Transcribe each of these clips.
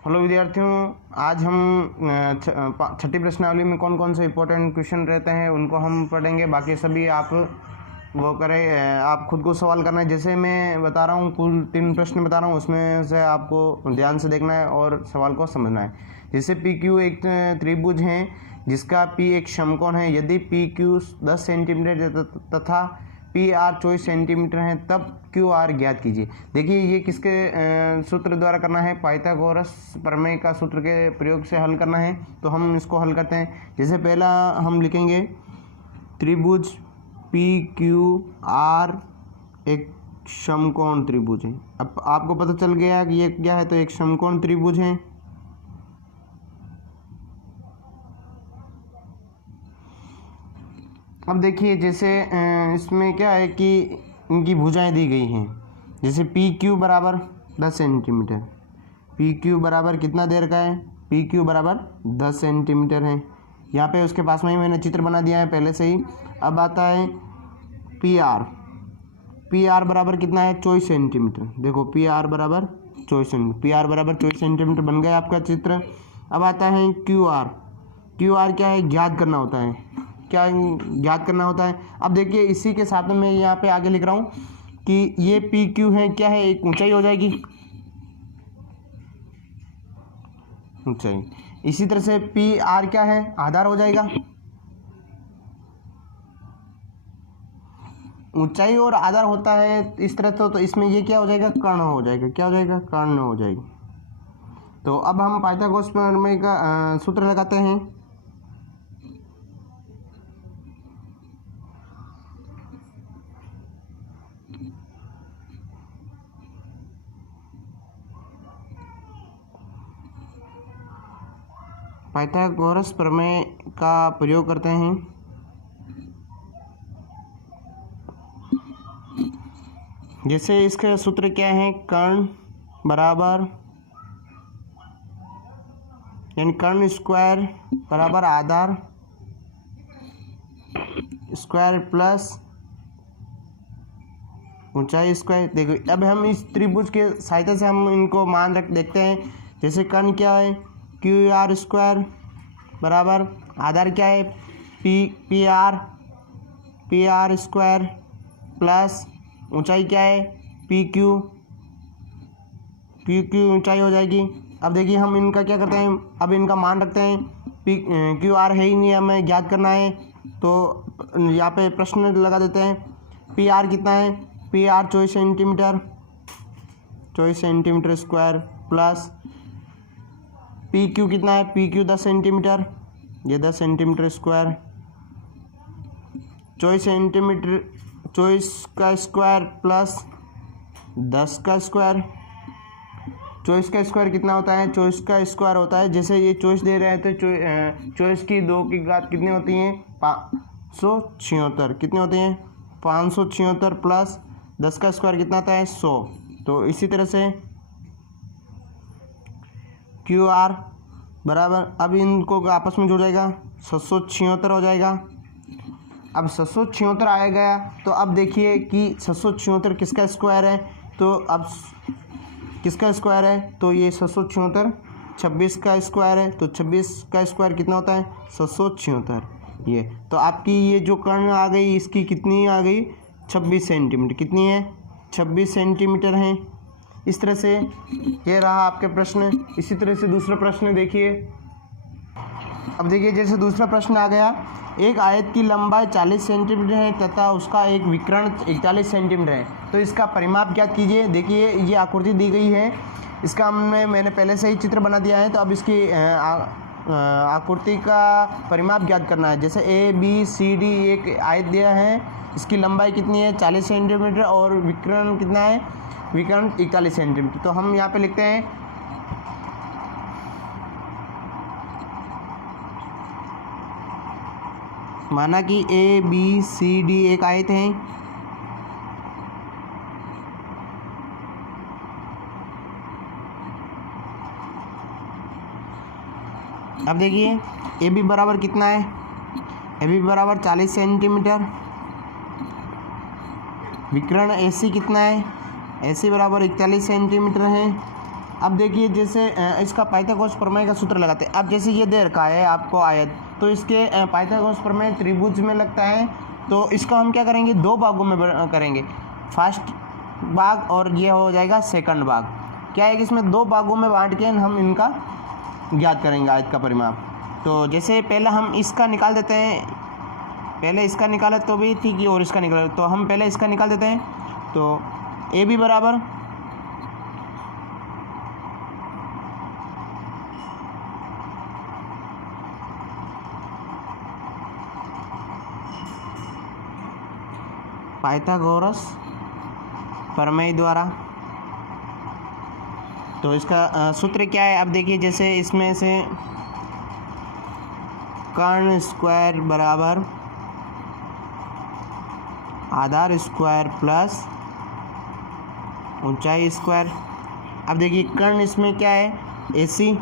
Hello विद्यार्थियों, आज हम छठी प्रश्नावली में कौन कौन से इंपॉर्टेंट क्वेश्चन रहते हैं उनको हम पढ़ेंगे। बाकी सभी आप वो करें, आप खुद को सवाल करना है। जैसे मैं बता रहा हूँ, कुल 3 प्रश्न बता रहा हूँ, उसमें से आपको ध्यान से देखना है और सवाल को समझना है। जैसे पी क्यू एक त्रिभुज है जिसका पी एक समकोण है। यदि पी क्यू 10 सेंटीमीटर तथा पी आर 24 सेंटीमीटर है तब क्यू आर ज्ञात कीजिए। देखिए ये किसके सूत्र द्वारा करना है, पाइथागोरस प्रमेय का सूत्र के प्रयोग से हल करना है। तो हम इसको हल करते हैं। जैसे पहला हम लिखेंगे त्रिभुज पी क्यू आर एक समकोण त्रिभुज है। अब आपको पता चल गया कि ये क्या है, तो एक समकोण त्रिभुज है। अब देखिए जैसे इसमें क्या है कि इनकी भुजाएं दी गई हैं। जैसे पी क्यू बराबर 10 सेंटीमीटर, पी क्यू बराबर कितना देर का है, पी क्यू बराबर 10 सेंटीमीटर है। यहाँ पे उसके पास में ही मैंने चित्र बना दिया है पहले से ही। अब आता है पी आर, पी आर बराबर कितना है, 24 सेंटीमीटर। देखो पी आर बराबर 24 सेंटीमीटर, पी आर बराबर 24 सेंटीमीटर बन गया आपका चित्र। अब आता है क्यू आर, क्यू आर क्या है, ज्ञात करना होता है। क्या ज्ञात करना होता है। अब देखिए इसी के साथ में मैं यहाँ पे आगे लिख रहा हूँ कि ये पी क्यू है, क्या है, एक ऊंचाई हो जाएगी, ऊंचाई। इसी तरह से पी आर क्या है, आधार हो जाएगा। ऊंचाई और आधार होता है इस तरह तो इसमें ये क्या हो जाएगा, कर्ण हो जाएगा। क्या हो जाएगा, कर्ण हो जाएगी। तो अब हम पाइथागोरस प्रमेय का सूत्र लगाते हैं। पाइथागोरस प्रमेय का प्रयोग करते हैं। जैसे इसका सूत्र क्या है, कर्ण बराबर यानी कर्ण स्क्वायर बराबर आधार स्क्वायर प्लस ऊंचाई स्क्वायर। देखो अब हम इस त्रिभुज के सहायता से हम इनको मान रख देखते हैं। जैसे कर्ण क्या है, क्यू आर स्क्वायर बराबर आधार क्या है, पी आर स्क्वायर प्लस ऊंचाई क्या है, पी क्यू ऊंचाई हो जाएगी। अब देखिए हम इनका क्या करते हैं, अब इनका मान रखते हैं। क्यू आर है ही नहीं, हमें ज्ञात करना है, तो यहाँ पे प्रश्न लगा देते हैं। पी आर कितना है, P R 24 centimetre, 24 centimetre square plus P Q कितना है, पी क्यू 10 सेंटीमीटर, ये 10 सेंटीमीटर स्क्वायर, 24 सेंटीमीटर 24 का स्क्वायर प्लस 10 का स्क्वायर। 24 का स्क्वायर कितना होता है, 24 का स्क्वायर होता है, जैसे ये 24 दे रहे हैं तो 24 की 2 की घात कितनी होती हैं, 576। कितनी होती हैं, 576 प्लस 10 का स्क्वायर कितना आता है, 100। तो इसी तरह से क्यू आर बराबर, अब इनको आपस में जुड़ जाएगा, 776 हो जाएगा। अब 776 आया गया तो अब देखिए कि 776 किसका स्क्वायर है, तो अब किसका स्क्वायर है, तो ये 776 26 का स्क्वायर है। तो 26 का स्क्वायर कितना होता है, 776। ये तो आपकी ये जो कर्ण आ गई इसकी कितनी आ गई, 26 सेंटीमीटर। कितनी है, 26 सेंटीमीटर है। इस तरह से ये रहा आपके प्रश्न। इसी तरह से दूसरा प्रश्न देखिए। अब देखिए जैसे दूसरा प्रश्न आ गया, एक आयत की लंबाई 40 सेंटीमीटर है तथा उसका एक विकर्ण 41 सेंटीमीटर है, तो इसका परिमाप ज्ञात कीजिए। देखिए ये आकृति दी गई है, इसका मैंने पहले से ही चित्र बना दिया है। तो अब इसकी आकृति का परिमाप ज्ञात करना है। जैसे ए बी सी डी एक आयत दिया है, इसकी लंबाई कितनी है, 40 सेंटीमीटर और विकर्ण कितना है, विकर्ण 41 सेंटीमीटर। तो हम यहाँ पे लिखते हैं माना कि ए बी सी डी एक आयत है। अब देखिए ए बी बराबर कितना है, ए बी बराबर 40 सेंटीमीटर, विकर्ण ए सी कितना है, ए सी बराबर 41 सेंटीमीटर है। अब देखिए जैसे इसका पाइथागोरस प्रमेय का सूत्र लगाते हैं। अब जैसे ये दे रखा है आपको आयत, तो इसके पाइथागोरस प्रमेय त्रिभुज में लगता है, तो इसको हम क्या करेंगे, दो भागों में करेंगे, फर्स्ट भाग और ये हो जाएगा सेकंड भाग। क्या है कि इसमें दो भागों में बांट के हम इनका ज्ञात करेंगे आयत का परिमाप। तो जैसे पहले हम इसका निकाल देते हैं, पहले इसका निकाले तो भी ठीक ही, और इसका निकाले तो हम पहले इसका निकाल देते हैं। तो ए बी बराबर पाइथागोरस प्रमेय द्वारा, तो इसका सूत्र क्या है। अब देखिए जैसे इसमें से कर्ण स्क्वायर बराबर आधार स्क्वायर प्लस ऊंचाई स्क्वायर। अब देखिए कर्ण इसमें क्या है, AC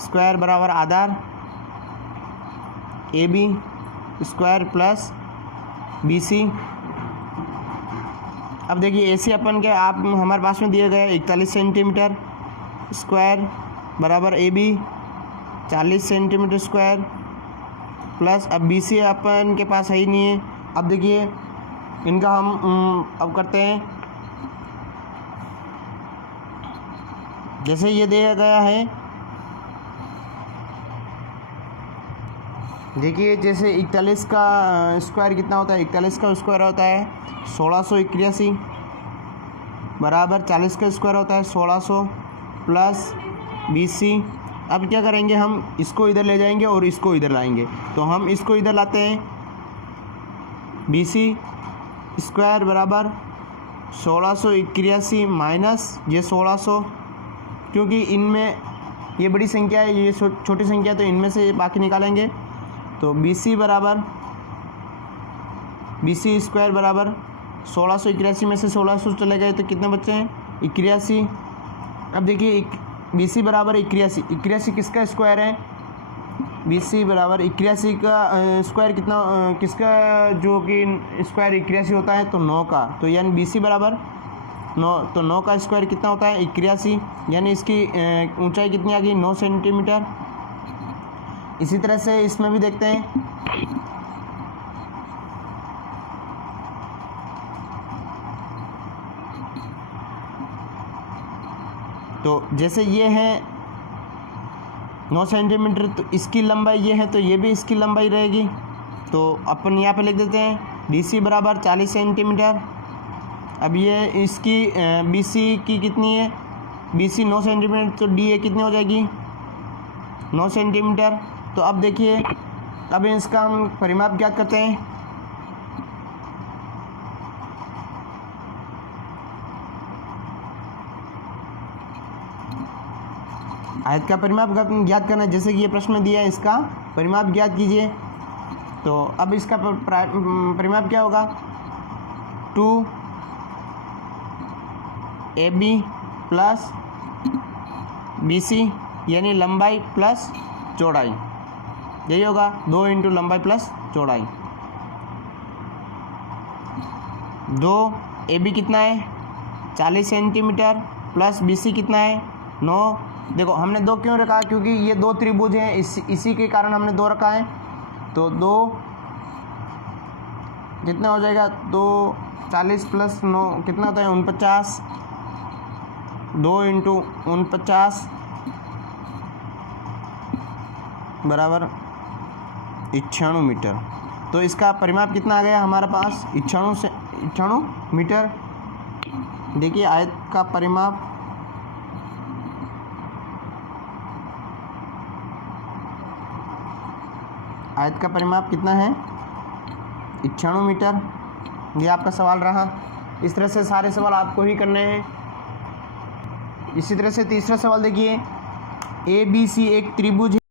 स्क्वायर बराबर आधार AB स्क्वायर प्लस BC। अब देखिए AC अपन के आप हमारे पास में दिए गए 41 सेंटीमीटर स्क्वायर बराबर AB 40 सेंटीमीटर स्क्वायर प्लस अब BC अपन के पास है ही नहीं है। अब देखिए इनका हम अब करते हैं, जैसे ये दिया गया है, देखिए जैसे 41 का स्क्वायर कितना होता है, 41 का स्क्वायर होता है 1681 बराबर 40 का स्क्वायर होता है 1600 प्लस BC। अब क्या करेंगे, हम इसको इधर ले जाएंगे और इसको इधर लाएंगे। तो हम इसको इधर लाते हैं, BC स्क्वायर बराबर 1681 माइनस ये 1600, क्योंकि इनमें ये बड़ी संख्या है, ये छोटी संख्या, तो इनमें से बाकी निकालेंगे। तो BC बराबर BC स्क्वायर बराबर 1681 में से 1600 चले गए तो कितने बच्चे हैं, 81। अब देखिए BC बराबर 81 किसका स्क्वायर है, BC बराबर 81 का स्क्वायर कितना, किसका जो कि स्क्वायर 81 होता है, तो 9 का। तो यानी BC बराबर 9, तो 9 का स्क्वायर कितना होता है 81, यानी इसकी ऊंचाई कितनी आ गई 9 सेंटीमीटर। इसी तरह से इसमें भी देखते हैं, तो जैसे ये है 9 सेंटीमीटर, तो इसकी लंबाई ये है, तो ये भी इसकी लंबाई रहेगी। तो अपन यहाँ पे लिख देते हैं DC बराबर 40 सेंटीमीटर। अब ये इसकी BC की कितनी है, BC 9 सेंटीमीटर, तो DA कितनी हो जाएगी 9 सेंटीमीटर। तो अब देखिए अब इसका हम परिमाप ज्ञात करते हैं। आयत का परिमाप ज्ञात करना है, जैसे कि ये प्रश्न में दिया है, इसका परिमाप ज्ञात कीजिए। तो अब इसका परिमाप क्या होगा, 2AB प्लस BC यानी लंबाई प्लस चौड़ाई, यही होगा 2 इंटू लंबाई प्लस चौड़ाई। 2AB कितना है 40 सेंटीमीटर प्लस BC कितना है 9। देखो हमने 2 क्यों रखा है, क्योंकि ये 2 त्रिभुज हैं, इसी के कारण हमने 2 रखा है। तो 2 कितना हो जाएगा, 2 40 प्लस 9 कितना होता है 49, 2 इंटू 49 बराबर 96 मीटर। तो इसका परिमाप कितना आ गया हमारे पास 96 मीटर। देखिए आयत का परिमाप, आयत का परिमाप कितना है 96 मीटर। ये आपका सवाल रहा। इस तरह से सारे सवाल आपको ही करने हैं। इसी तरह से तीसरा सवाल देखिए, ABC एक त्रिभुज